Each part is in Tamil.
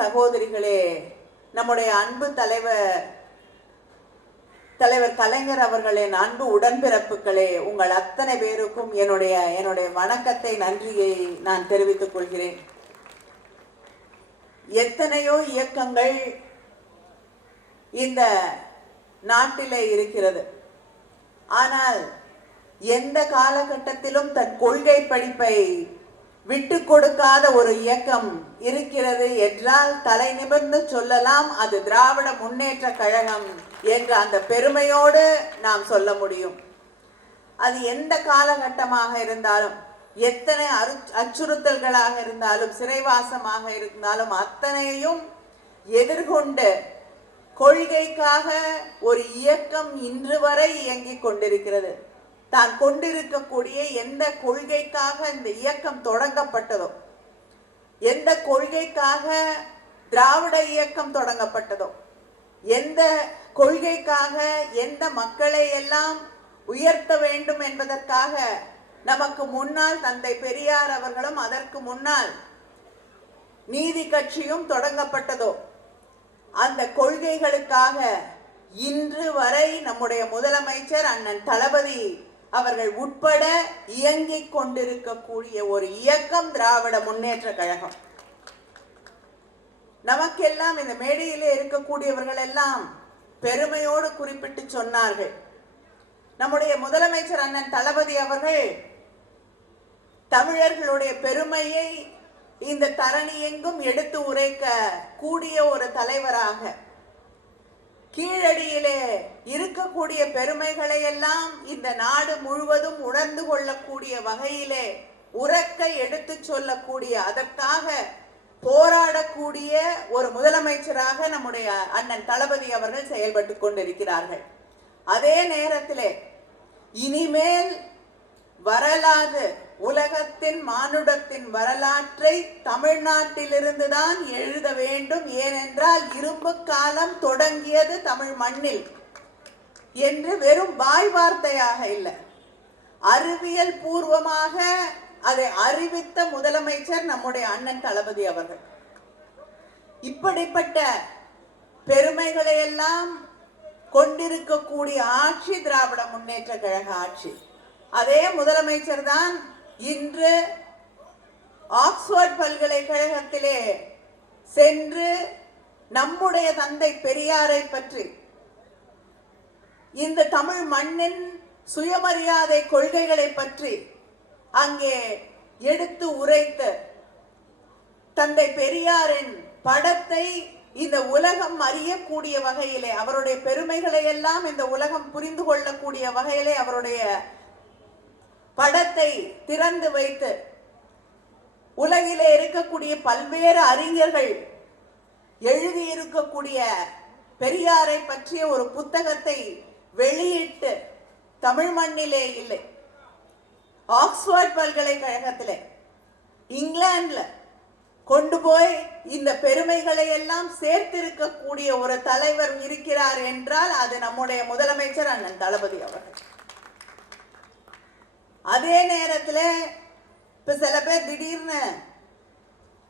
சகோதரிகளே, நம்முடைய அன்பு தலைவர் கலைஞர் அவர்களின் அன்பு உடன்பிறப்புகளே, உங்கள் அத்தனை பேருக்கும் என்னுடைய வணக்கத்தை, நன்றியை நான் தெரிவித்துக் கொள்கிறேன். எத்தனையோ இயக்கங்கள் இந்த நாட்டிலே இருக்கிறது. ஆனால் எந்த காலகட்டத்திலும் தன் கொள்கை படிப்பை விட்டு கொடுக்காத ஒரு இயக்கம் இருக்கிறது என்றால் தலை நிமிர்ந்து சொல்லலாம், அது திராவிட முன்னேற்ற கழகம் என்ற அந்த பெருமையோடு நாம் சொல்ல முடியும். அது எந்த காலகட்டமாக இருந்தாலும், எத்தனை அச்சுறுத்தல்களாக இருந்தாலும், சிறைவாசமாக இருந்தாலும், அத்தனையும் எதிர்கொண்டு கொள்கைக்காக ஒரு இயக்கம் இன்று வரை இயங்கிக் கொண்டிருக்கிறது. தான் கொண்டிருக்கக்கூடிய எந்த கொள்கைக்காக இந்த இயக்கம் தொடங்கப்பட்டதோ, எந்த கொள்கைக்காக திராவிட இயக்கம் தொடங்கப்பட்டதோ, எந்த கொள்கைக்காக எந்த மக்களை எல்லாம் உயர்த்த வேண்டும் என்பதற்காக நமக்கு முன்னால் தந்தை பெரியார் அவர்களும் அதற்கு முன்னால் நீதி கட்சியும் தொடங்கப்பட்டதோ, அந்த கொள்கைகளுக்காக இன்று வரை நம்முடைய முதலமைச்சர் அண்ணன் தளபதி அவர்கள் உட்பட இயங்கிக் கொண்டிருக்கக்கூடிய ஒரு இயக்கம் திராவிட முன்னேற்ற கழகம். நமக்கெல்லாம் இந்த மேடையிலே இருக்கக்கூடியவர்கள் எல்லாம் பெருமையோடு குறிப்பிட்டு சொன்னார்கள். நம்முடைய முதலமைச்சர் அண்ணன் தளபதி அவர்கள் தமிழர்களுடைய பெருமையை இந்த தரணி எங்கும் எடுத்து உரைக்க கூடிய ஒரு தலைவராக, கீழடியிலே இருக்கக்கூடிய பெருமைகளை எல்லாம் இந்த நாடு முழுவதும் உணர்ந்து கொள்ளக்கூடிய வகையிலே உரக்க எடுத்து சொல்லக்கூடிய, அதற்காக போராடக்கூடிய ஒரு முதலமைச்சராக நம்முடைய அண்ணன் தளபதி அவர்கள் செயல்பட்டு கொண்டிருக்கிறார்கள். அதே நேரத்திலே இனிமேல் வரலாறு, உலகத்தின் மானுடத்தின் வரலாற்றை தமிழ்நாட்டிலிருந்து தான் எழுத வேண்டும். ஏனென்றால் இரும்பு காலம் தொடங்கியது தமிழ் மண்ணில் என்று வெறும் வாய் வார்த்தையாக இல்லை, அறிவியல் பூர்வமாக அதை அறிவித்த முதலமைச்சர் நம்முடைய அண்ணன் தளபதி அவர்கள். இப்படிப்பட்ட பெருமைகளை எல்லாம் கொண்டிருக்கக்கூடிய ஆட்சி திராவிட முன்னேற்ற கழக ஆட்சி. அதே முதலமைச்சர் தான் இன்று ஆக்ஸ்போர்ட் பல்கலைக்கழகத்திலே சென்று நம்முடைய தந்தை பெரியாரை பற்றி, இந்த தமிழ் மண்ணின் சுயமரியாதை கொள்கைகளை பற்றி அங்கே எடுத்து உரைத்து தந்தை பெரியாரின் படத்தை இந்த உலகம் அறியக்கூடிய வகையிலே, அவருடைய பெருமைகளை எல்லாம் இந்த உலகம் புரிந்து கொள்ளக்கூடிய வகையிலே அவருடைய படத்தை திறந்து வைத்து உலகிலே இருக்கக்கூடிய பல்வேறு அறிஞர்கள் எழுதியிருக்கக்கூடிய பெரியாரை பற்றிய ஒரு புத்தகத்தை வெளியிட்டு தமிழ் மண்ணிலே இல்லை, ஆக்ஸ்போர்ட் பல்கலைக்கழகத்திலே இங்கிலாந்துல கொண்டு போய் இந்த பெருமைகளை எல்லாம் சேர்த்திருக்கக்கூடிய ஒரு தலைவர் இருக்கிறார் என்றால் அது நம்முடைய முதலமைச்சர் அண்ணன் தளபதி அவர்கள். அதே நேரத்தில் இப்ப சில பேர் திடீர்னு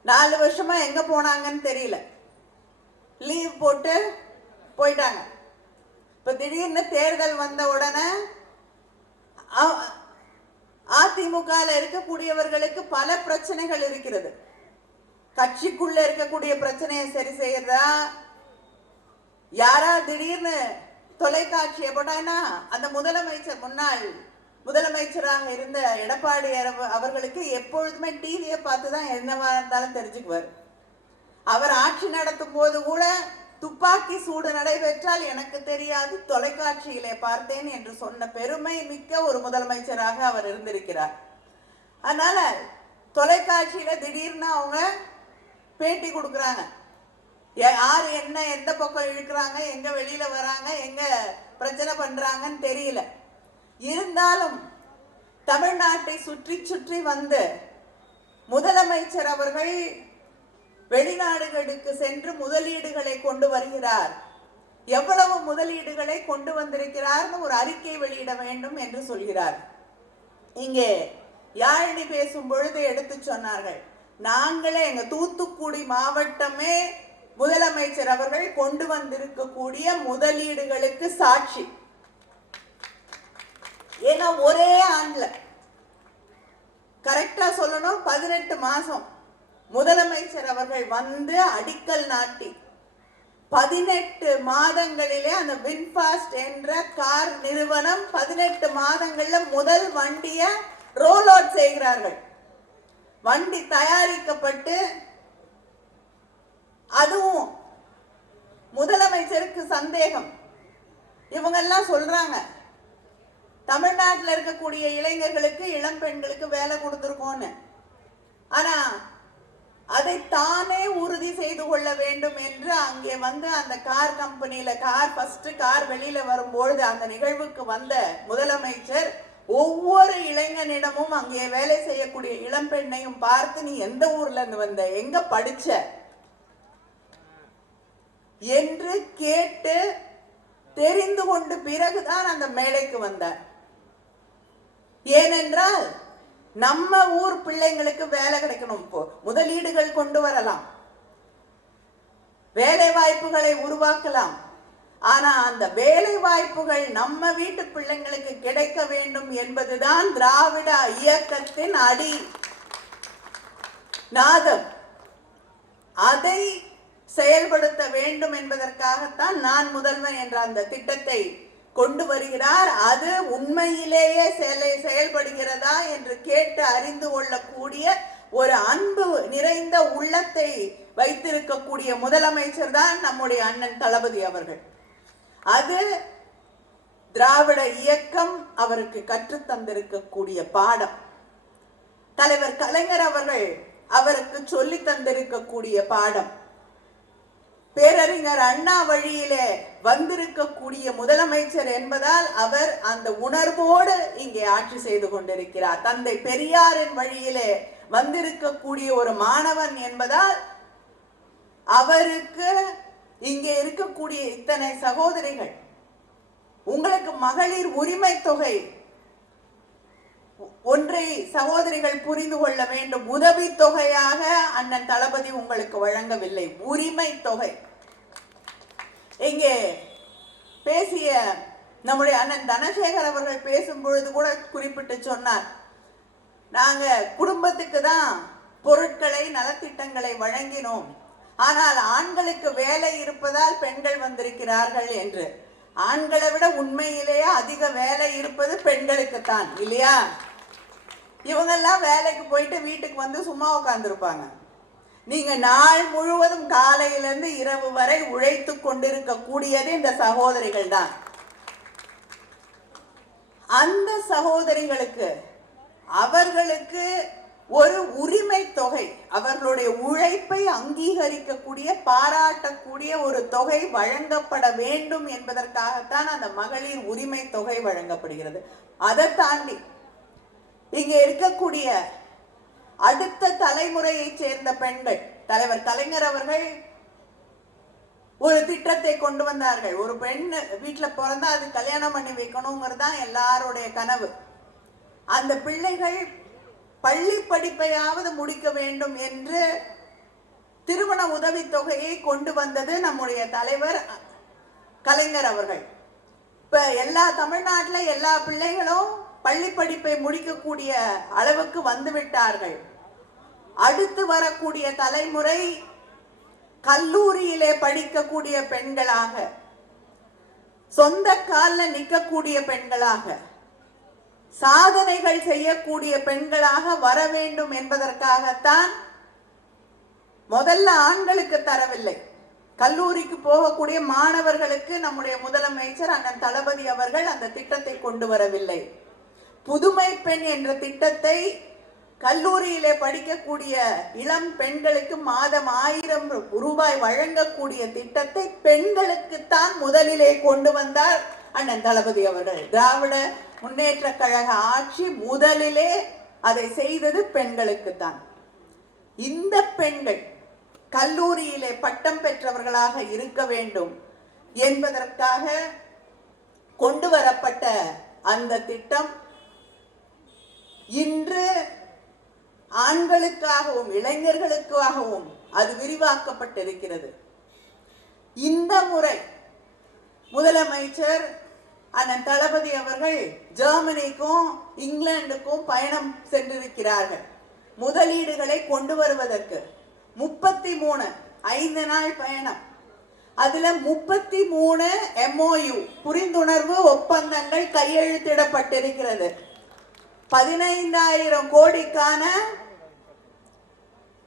4 வருஷமா எங்க போனாங்கன்னு தெரியல, லீவ் போட்டு போயிட்டாங்க. இப்ப திடீர்னு தேர்தல் வந்த உடனே அதிமுக இருக்கக்கூடியவர்களுக்கு பல பிரச்சனைகள் இருக்கிறது. கட்சிக்குள்ள இருக்கக்கூடிய பிரச்சனையை சரி செய்யறதா, யாரா திடீர்னு தொலைக்காட்சியை போட்டாங்கன்னா அந்த முதலமைச்சர், முன்னாள் முதலமைச்சராக இருந்த எடப்பாடி அவர்களுக்கு எப்பொழுதுமே டிவியை பார்த்து தான் என்னவா இருந்தாலும் தெரிஞ்சுக்குவார். அவர் ஆட்சி நடத்தும் போது கூட துப்பாக்கி சூடு நடைபெற்றால் எனக்கு தெரியாது, தொலைக்காட்சியிலே பார்த்தேன் என்று சொன்ன பெருமை மிக்க ஒரு முதலமைச்சராக அவர் இருந்திருக்கிறார். அதனால தொலைக்காட்சியில திடீர்னு அவங்க பேட்டி கொடுக்குறாங்க, யார் என்ன எந்த பக்கம் இழுக்கிறாங்க, எங்க வெளியில வராங்க, எங்க பிரச்சனை பண்றாங்கன்னு தெரியல. இருந்தாலும் தமிழ்நாட்டை சுற்றி சுற்றி வந்து முதலமைச்சர் அவர்கள் வெளிநாடுகளுக்கு சென்று முதலீடுகளை கொண்டு வருகிறார். எவ்வளவு முதலீடுகளை கொண்டு வந்திருக்கிறார்னு ஒரு அறிக்கை வெளியிட வேண்டும் என்று சொல்கிறார். இங்கே யாழினி பேசும் பொழுது எடுத்து சொன்னார்கள், நாங்களே எங்க தூத்துக்குடி மாவட்டமே முதலமைச்சர் அவர்கள் கொண்டு வந்திருக்கக்கூடிய முதலீடுகளுக்கு சாட்சி. ஏன்னா ஒரே ஆண்டுல கரெக்டா சொல்லணும் 18 மாசம் முதலமைச்சர் அவர்கள் வந்து அடிக்கல் நாட்டி 18 மாதங்களிலே அந்த வின்பாஸ்ட் என்ற கார் நிறுவனம் 18 மாதங்கள்ல முதல் வண்டியை ரோல் அவுட் செய்கிறார்கள். வண்டி தயாரிக்கப்பட்டு அதுவும் முதலமைச்சருக்கு சந்தேகம். இவங்கெல்லாம் சொல்றாங்க தமிழ்நாட்டில் இருக்கக்கூடிய இளைஞர்களுக்கு இளம் பெண்களுக்கு வேலை கொடுத்துருக்கோன்னு. ஆனா அதை தானே உறுதி செய்து கொள்ள வேண்டும் என்று அங்கே வந்து அந்த கார் கம்பெனியில ஃபர்ஸ்ட் கார் வெளியில வரும்பொழுது அந்த நிகழ்வுக்கு வந்த முதலமைச்சர் ஒவ்வொரு இளைஞனிடமும் அங்கே வேலை செய்யக்கூடிய இளம் பெண்ணையும் பார்த்து, நீ எந்த ஊர்ல இருந்து வந்த, எங்க படிச்ச என்று கேட்டு தெரிந்து கொண்டு பிறகுதான் அந்த மேடைக்கு வந்தார். ஏனென்றால் நம்ம ஊர் பிள்ளைங்களுக்கு வேலை கிடைக்கணும், முதலீடுகள் கொண்டு வரலாம், வேலை வாய்ப்புகளை உருவாக்கலாம். ஆனா அந்த வேலை வாய்ப்புகள் நம்ம வீட்டு பிள்ளைங்களுக்கு கிடைக்க வேண்டும் என்பதுதான் திராவிட இயக்கத்தின் அடி நாதம். அதை செயல்படுத்த வேண்டும் என்பதற்காகத்தான் நான் முதல்வன் என்ற அந்த திட்டத்தை கொண்டு வருகிறார். அது உண்மையிலேயே செயல்படுகிறதா என்று கேட்டு அறிந்து கொள்ளக்கூடிய ஒரு அன்பு நிறைந்த உள்ளத்தை வைத்திருக்கக்கூடிய முதலமைச்சர் தான் நம்முடைய அண்ணன் தளபதி அவர்கள். அது திராவிட இயக்கம் அவருக்கு கற்றுத்தந்திருக்கக்கூடிய பாடம். தலைவர் கலைஞர் அவர்கள் அவருக்கு சொல்லி தந்திருக்கக்கூடிய பாடம். பேரறிஞர் அண்ணா வழியிலே வந்திருக்கக்கூடிய முதலமைச்சர் என்பதால் அவர் அந்த உணர்வோடு இங்கே ஆட்சி செய்து கொண்டிருக்கிறார். தந்தை பெரியாரின் வழியிலே வந்திருக்கக்கூடிய ஒரு மாணவன் என்பதால் அவருக்கு இங்கே இருக்கக்கூடிய இத்தனை சகோதரிகள், உங்களுக்கு மகளிர் உரிமை தொகை ஒன்றை சகோதரிகள் புரிந்து கொள்ள வேண்டும். உதவி தொகையாக அண்ணன் தளபதி உங்களுக்கு வழங்கவில்லை, உரிமை தொகை. இங்கே பேசிய நம்முடைய அண்ணன் தனசேகர் அவர்கள் பேசும் பொழுது கூட குறிப்பிட்டு சொன்னார், நாங்க குடும்பத்துக்கு தான் பொருட்களை நலத்திட்டங்களை வழங்கினோம், ஆனால் ஆண்களுக்கு வேலை இருப்பதால் பெண்கள் வந்திருக்கிறார்கள் என்று. ஆண்களை விட உண்மையிலேயே அதிக வேலை இருப்பது பெண்களுக்கு தான், இல்லையா? இவங்கெல்லாம் வேலைக்கு போயிட்டு வீட்டுக்கு வந்து சும்மா உட்கார்ந்துருப்பாங்க. நீங்க நாள் முழுவதும் காலையிலிருந்து இரவு வரை உழைத்து கொண்டிருக்கக்கூடியது இந்த சகோதரிகள் தான். அந்த சகோதரிகளுக்கு அவர்களுக்கு ஒரு உரிமை தொகை, அவர்களுடைய உழைப்பை அங்கீகரிக்கக்கூடிய பாராட்டக்கூடிய ஒரு தொகை வழங்கப்பட வேண்டும் என்பதற்காகத்தான் அந்த மகளிர் உரிமை தொகை வழங்கப்படுகிறது. அதை தாண்டி இங்கே இருக்கக்கூடிய அடுத்த தலைமுறையை சேர்ந்த பெண்கள், தலைவர் கலைஞர் அவர்கள் ஒரு திட்டத்தை கொண்டு வந்தார்கள். ஒரு பெண் வீட்டுல பிறந்தா அது கல்யாணம் பண்ணி வைக்கணுங்கிறதுதான் எல்லாருடைய கனவு. அந்த பிள்ளைகள் பள்ளி படிப்பையாவது முடிக்க வேண்டும் என்று திருமண உதவி தொகையை கொண்டு வந்தது நம்முடைய தலைவர் கலைஞர் அவர்கள். இப்ப தமிழ்நாட்டுல எல்லா பிள்ளைகளும் பள்ளி படிப்பை முடிக்கக்கூடிய அளவுக்கு வந்து விட்டார்கள். அடுத்து வரக்கூடிய தலைமுறை கல்லூரியிலே படிக்கக்கூடிய பெண்களாக, சொந்த காலில் நிற்கக்கூடிய பெண்களாக, சாதனைகள் செய்யக்கூடிய பெண்களாக வர வேண்டும் என்பதற்காகத்தான் முதல்ல ஆண்களுக்கு தரவில்லை, கல்லூரிக்கு போகக்கூடிய மாணவர்களுக்கு நம்முடைய முதலமைச்சர் அண்ணன் தளபதி அவர்கள் அந்த திட்டத்தை கொண்டு வரவில்லை. புதுமை பெண் என்ற திட்டத்தை கல்லூரியிலே படிக்கக்கூடிய இளம் பெண்களுக்கு மாதம் 1000 ரூபாய் வழங்கக்கூடிய திட்டத்தை பெண்களுக்குத்தான் முதலிலே கொண்டு வந்தார் அண்ணன் தளபதி அவர்கள். திராவிட முன்னேற்ற கழக ஆட்சி முதலிலே அதை செய்தது பெண்களுக்குத்தான். இந்த பெண்கள் கல்லூரியிலே பட்டம் பெற்றவர்களாக இருக்க வேண்டும் என்பதற்காக கொண்டு வரப்பட்ட அந்த திட்டம் இன்று ஆண்களுக்காகவும் இளைஞர்களுக்காகவும் அது விரிவாக்கப்பட்டிருக்கிறது. இந்த முறை முதலமைச்சர் அண்ணன் தளபதி அவர்கள் ஜெர்மனிக்கும் இங்கிலாந்துக்கும் பயணம் சென்றிருக்கிறார்கள். முதலீடுகளை கொண்டு வருவதற்கு 33 5 நாள் பயணம். அதுல 33 MOU புரிந்துணர்வு ஒப்பந்தங்கள் கையெழுத்திடப்பட்டிருக்கிறது. 15,000 கோடிக்கான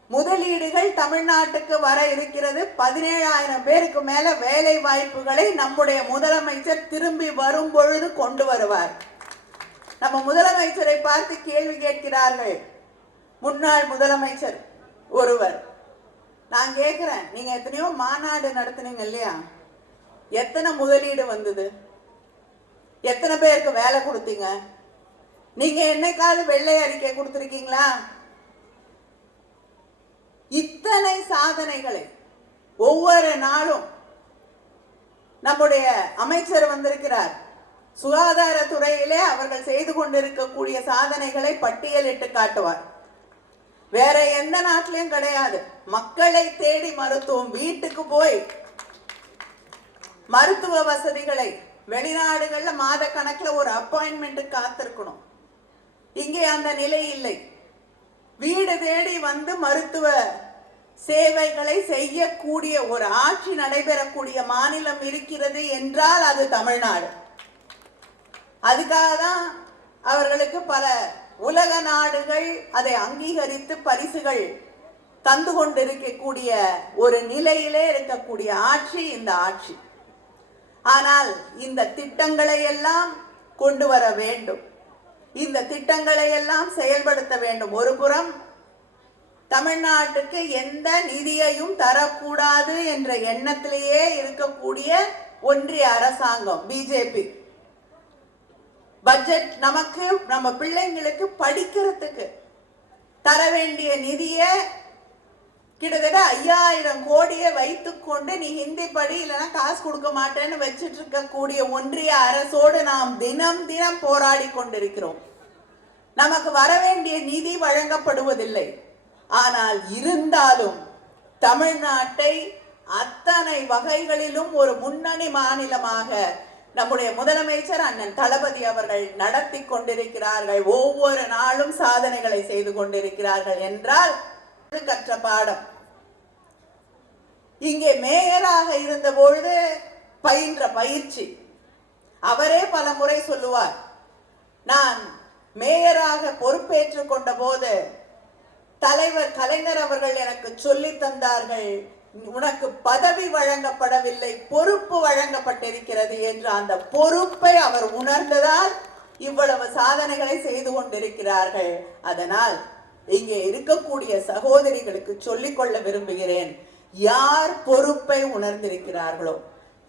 முதலீடுகள் தமிழ்நாட்டுக்கு வர இருக்கிறது. 17,000 பேருக்கு மேல வேலை வாய்ப்புகளை நம்முடைய முதலமைச்சர் திரும்பி வரும் பொழுது கொண்டு வருவார். நம்ம முதலமைச்சரை பார்த்து கேள்வி கேட்கிறார்கள் முன்னாள் முதலமைச்சர் ஒருவர். நான் கேட்கிறேன், நீங்க எத்தனையோ மாநாடு நடத்துனீங்க இல்லையா? எத்தனை முதலீடு வந்தது? எத்தனை பேருக்கு வேலை கொடுத்தீங்க? நீங்க என்னைக்காவது வெள்ளை அறிக்கை கொடுத்திருக்கீங்களா? இத்தனை சாதனைகளை ஒவ்வொரு நாளும் நம்முடைய அமைச்சர் வந்திருக்கிறார். சுகாதாரத்துறையிலே அவர்கள் செய்து கொண்டிருக்கக்கூடிய சாதனைகளை பட்டியலிட்டு காட்டுவார். வேற எந்த நாட்டிலையும் கிடையாது. மக்களை தேடி மருத்துவம், வீட்டுக்கு போய் மருத்துவ வசதிகளை, வெளிநாடுகள்ல மாத கணக்குல ஒரு அப்பாயின்மெண்ட் காத்திருக்கணும். இங்கே அந்த நிலை இல்லை. வீடு தேடி வந்து மருத்துவ சேவைகளை செய்யக்கூடிய ஒரு ஆட்சி நடைபெறக்கூடிய மாநிலம் இருக்கிறது என்றால் அது தமிழ்நாடு. அதுக்காக தான் அவர்களுக்கு பல உலக நாடுகள் அதை அங்கீகரித்து பரிசுகள் தந்து கொண்டிருக்கக்கூடிய ஒரு நிலையிலே இருக்கக்கூடிய ஆட்சி இந்த ஆட்சி. ஆனால் இந்த திட்டங்களை எல்லாம் கொண்டு வர வேண்டும், இந்த திட்டங்களை எல்லாம் செயல்படுத்த வேண்டும். ஒரு புறம் தமிழ்நாட்டுக்கு எந்த நிதியையும் தரக்கூடாது என்ற எண்ணத்திலேயே இருக்கக்கூடிய ஒன்றிய அரசாங்கம் பிஜேபி. பட்ஜெட் நமக்கு, நம்ம பிள்ளைங்களுக்கு படிக்கிறதுக்கு தர வேண்டிய நிதியை கிட்டத்தட்ட 5,000 கோடியை வைத்துக்கொண்டு நீ ஹிந்தி படி இல்லைன்னா காசு கொடுக்க மாட்டேன்னு வச்சுட்டு இருக்கக்கூடிய ஒன்றிய அரசோடு நாம் தினம் தினம் போராடி கொண்டிருக்கிறோம். நமக்கு வர வேண்டிய நிதி வழங்கப்படுவதில்லை. ஆனால் இருந்தாலும் தமிழ்நாட்டை அத்தனை வகைகளிலும் ஒரு முன்னணி மாநிலமாக நம்முடைய முதலமைச்சர் அண்ணன் தளபதி அவர்கள் நடத்தி கொண்டிருக்கிறார்கள். ஒவ்வொரு நாளும் சாதனைகளை செய்து கொண்டிருக்கிறார்கள் என்றால் கற்ற பாடம். இங்கே மேயராக இருந்த பொழுது பயின்ற பயிற்சி. அவரே பல முறை சொல்லுவார், நான் மேயராக பொறுப்பேற்றுக் கொண்ட போது தலைவர் கலைஞர் அவர்கள் எனக்கு சொல்லி தந்தார்கள், உனக்கு பதவி வழங்கப்படவில்லை, பொறுப்பு வழங்கப்பட்டிருக்கிறது என்று. அந்த பொறுப்பை அவர் உணர்ந்ததால் இவ்வளவு சாதனைகளை செய்து கொண்டிருக்கிறார்கள். அதனால் இங்கே இருக்கக்கூடிய சகோதரிகளுக்கு சொல்லிக்கொள்ள விரும்புகிறேன், யார் பொறுப்பை உணர்ந்திருக்கிறார்களோ,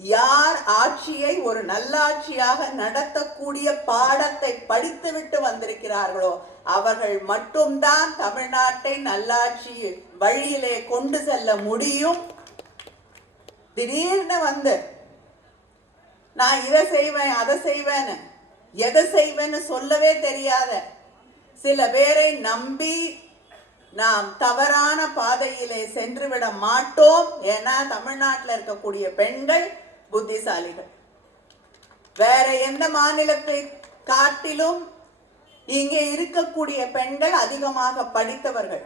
யார் ஆட்சியை ஒரு நல்லாட்சியாக நடத்தக்கூடிய பாடத்தை படித்துவிட்டு வந்திருக்கிறார்களோ அவர்கள் மட்டும்தான் தமிழ்நாட்டை நல்லாட்சி வழியிலே கொண்டு செல்ல முடியும். திடீர்னு வந்து நான் இதை செய்வேன் அதை செய்வேன்னு, எதை செய்வேன்னு சொல்லவே தெரியாத சில பேரை நம்பி நாம் தவறான பாதையிலே சென்றுவிட மாட்டோம். ஏன்னா தமிழ்நாட்டில் இருக்கக்கூடிய பெண்கள் புத்திசாலிகள். வேற எந்த மாநிலத்தை காட்டிலும் இங்கே இருக்கக்கூடிய பெண்கள் அதிகமாக படித்தவர்கள்.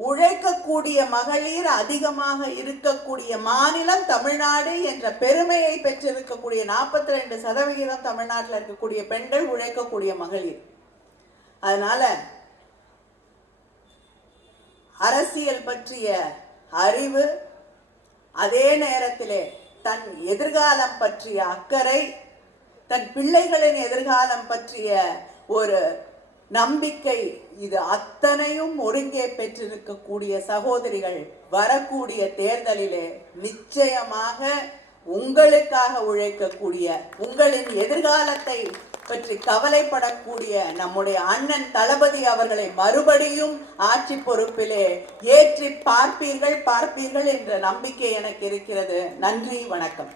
உழைக்கக்கூடிய மகளிர் அதிகமாக இருக்கக்கூடிய மாநிலம் தமிழ்நாடு என்ற பெருமையை பெற்றிருக்கக்கூடிய 42% தமிழ்நாட்டில் இருக்கக்கூடிய பெண்கள் உழைக்கக்கூடிய மகளிர். அதனால அரசியல் பற்றிய அறிவு, அதே நேரத்திலே தன் எதிர்காலம் பற்றிய அக்கறை, தன் பிள்ளைகளின் எதிர்காலம் பற்றிய ஒரு நம்பிக்கை, இது அத்தனையும் ஒருங்கே பெற்றிருக்கக்கூடிய சகோதரிகள் வரக்கூடிய தேர்தலிலே நிச்சயமாக உங்களுக்காக உழைக்கக்கூடிய, உங்களின் எதிர்காலத்தை பற்றி கவலைப்படக்கூடிய நம்முடைய அண்ணன் தளபதி அவர்களை மறுபடியும் ஆட்சி பொறுப்பிலே ஏற்றி பார்ப்பீர்கள் என்ற நம்பிக்கை எனக்கு இருக்கிறது. நன்றி, வணக்கம்.